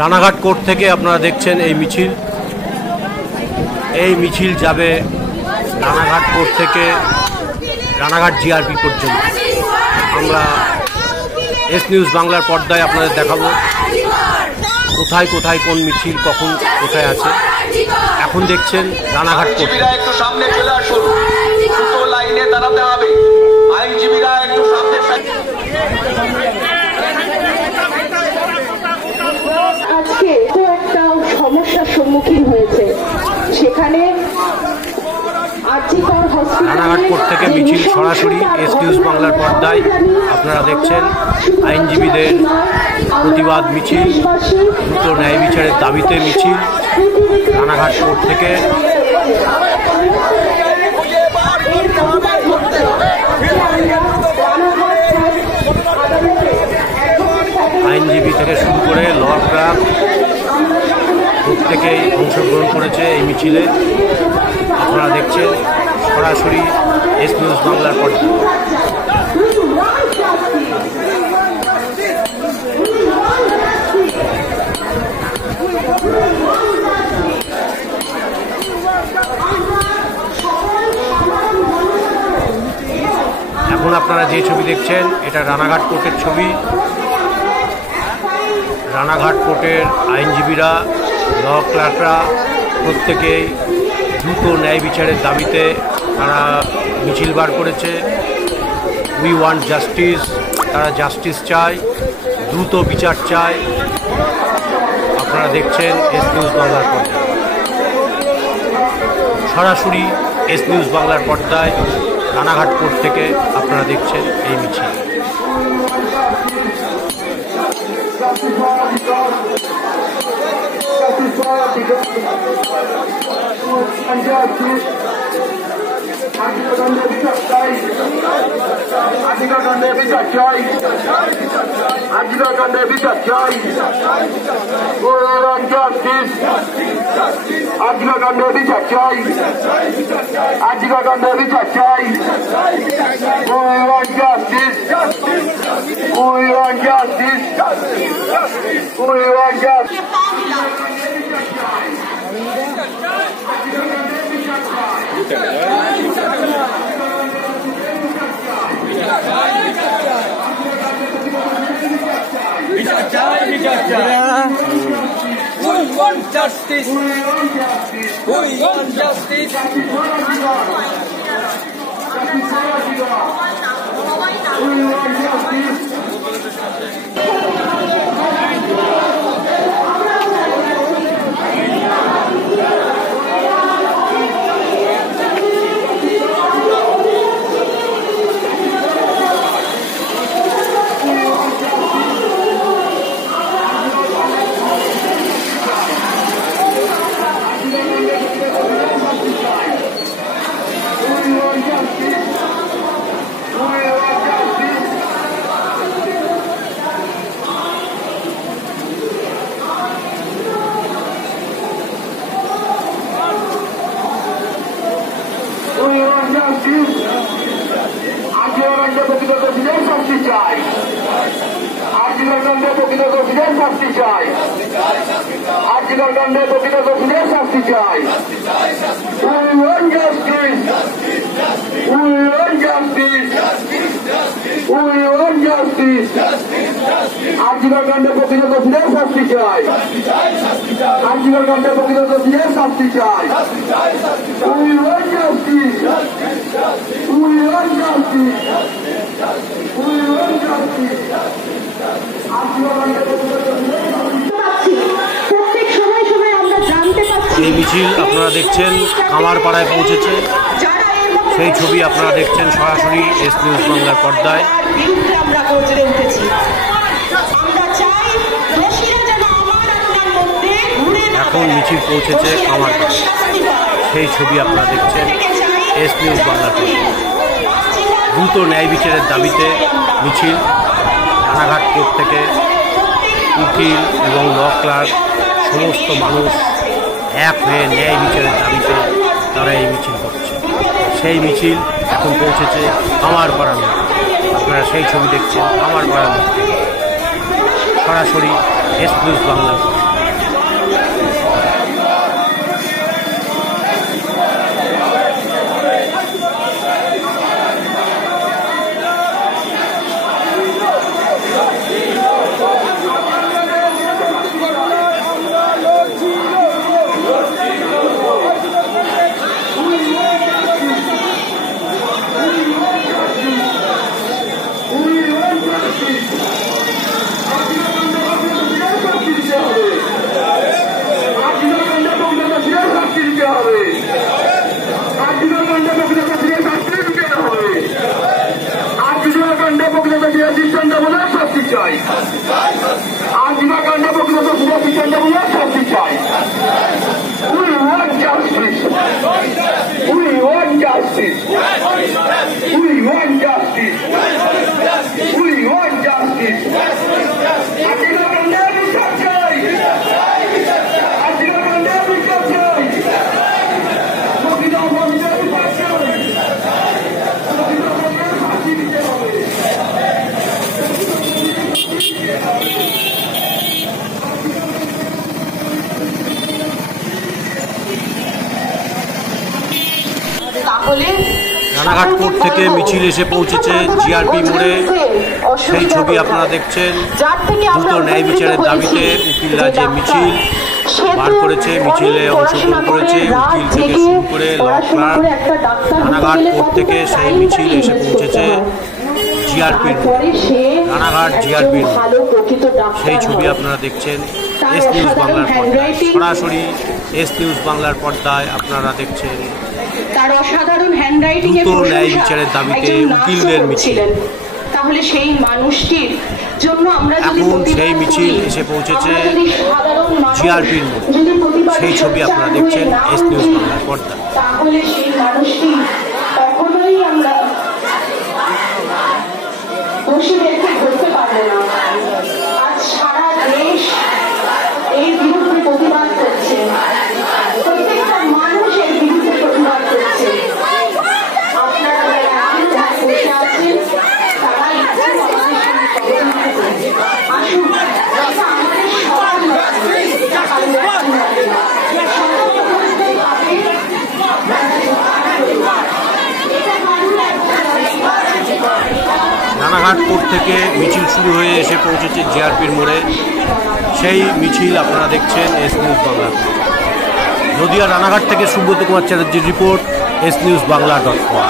Ranaghat court থেকে আপনারা দেখছেন এই মিছিল যাবে রানাঘাট কোর্ট থেকে রানাঘাট জিআরপি পর্যন্ত। আমরা এস নিউজ বাংলার পর্দায় আপনাদের দেখাবো কোথায় কোথায় কোন মিছিল কখন কোথায় আছে। এখন দেখছেন রানাঘাট কোর্ট। একটু সামনে চলে আসুন, দুটো লাইনে দাঁড়াতে হবে। আইনজীবীরা একটু সামনে। আজকে একটা সমস্যার সম্মুখীন হয়েছে, সেখানে রানাঘাট কোর্ট থেকে মিছিল সরাসরি এস নিউজ বাংলার পর্দায় আপনারা দেখছেন। আইনজীবীদের প্রতিবাদ মিছিল, দ্রুত ন্যায় বিচারের দাবিতে মিছিল রানাঘাট কোর্ট থেকে। আইনজীবী থেকে শুরু করে ল ক্লার্ক প্রত্যেকেই অংশগ্রহণ করেছে এই মিছিলে। আপনারা দেখছেন সরাসরি এস নিউজ বাংলার পর্দা। এখন আপনারা যে ছবি দেখছেন এটা রানাঘাট কোর্টের ছবি। রানাঘাট কোর্টের আইনজীবীরা, ল ক্লার্করা প্রত্যেকেই দ্রুত ন্যায় বিচারের দাবিতে তারা মিছিল বার করেছে। উই ওয়ান্ট জাস্টিস, তারা জাস্টিস চায়, দ্রুত বিচার চায়। আপনারা দেখছেন এস নিউজ বাংলার পর্দায়, সরাসরি এস নিউজ বাংলার পর্দায় রানাঘাট কোর্ট থেকে আপনারা দেখছেন এই মিছিল। We want justice. We want justice. এই মিছিল আপনারা দেখছেন কামারপাড়ায় পৌঁছেছে, সেই ছবি আপনারা দেখছেন সরাসরি এস নিউজ বাংলার পর্দায়। এখন মিছিল পৌঁছেছে কামারপাড়ায়, সেই ছবি আপনারা দেখছেন এস নিউজ বাংলার পর্দায়। দ্রুত ন্যায় বিচারের দাবিতে মিছিল রানাঘাট কোর্ট থেকে উকিল এবং ল ক্লার্ক সমস্ত মানুষ এক হয়ে ন্যায় বিচারের দাবিতে তারা এই মিছিল করছে। সেই মিছিল এখন পৌঁছেছে কামারপাড়ার মধ্যে। আপনারা সেই ছবি দেখছেন কামারপাড়ার মধ্যে, সরাসরি S news Bangla. Ranaghat court থেকে মিছিল এসে পৌঁছেছে জিআরপি মোড়ে। সেই ছবি আপনারা দেখছেন। দ্রুত ন্যায় বিচারের দাবিতে উকিলরা যে মিছিল বার করেছে, মিছিলে অংশগ্রহণ করেছে উকিল থেকে শুরু করে ল ক্লার্ক। রানাঘাট কোর্ট থেকে সেই মিছিল এসে পৌঁছেছে জিআরপির রানাঘাট জিআরপির। সেই ছবি আপনারা দেখছেন এস নিউজ বাংলার পর্দায়, সরাসরি এস নিউজ বাংলার পর্দায় আপনারা দেখছেন। তার অসাধারণ হ্যান্ডরাইটিং এর দ্রুত ন্যায় বিচারের দাবিতে উকিলদের মিছিল। তাহলে সেই মানুষটির জন্য আমরা এখন সেই মিছিল এসে পৌঁছেছে জিআরপির মোড়ে। সেই ছবি আপনারা দেখছেন এস নিউজ বাংলার পর্দায়। তাহলে সেই মানুষটি কখনোই আমরা দোষীদেরকে ধরতে পারবো না। আজ সারা দেশ এই বিরুদ্ধে প্রতিবাদ করছে, প্রত্যেকটা মানুষ এর বিরুদ্ধে প্রতিবাদ করছে। আপনারা বসে আছেন, তারাই আসুন, এটা আমাদের রানাঘাট কোর্ট থেকে মিছিল শুরু হয়ে এসে পৌঁছেছে জিআরপির মোড়ে। সেই মিছিল আপনারা দেখছেন এস নিউজ বাংলার। নদিয়া রানাঘাট থেকে সুব্রত কুমার চ্যাটার্জির রিপোর্ট, এস নিউজ বাংলা.com।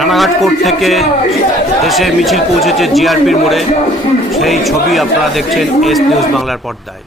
রানাঘাট কোর্ট থেকে এসে মিছিল পৌঁছেছে জিআরপির মোড়ে। সেই ছবি আপনারা দেখছেন এস নিউজ বাংলার পর্দায়।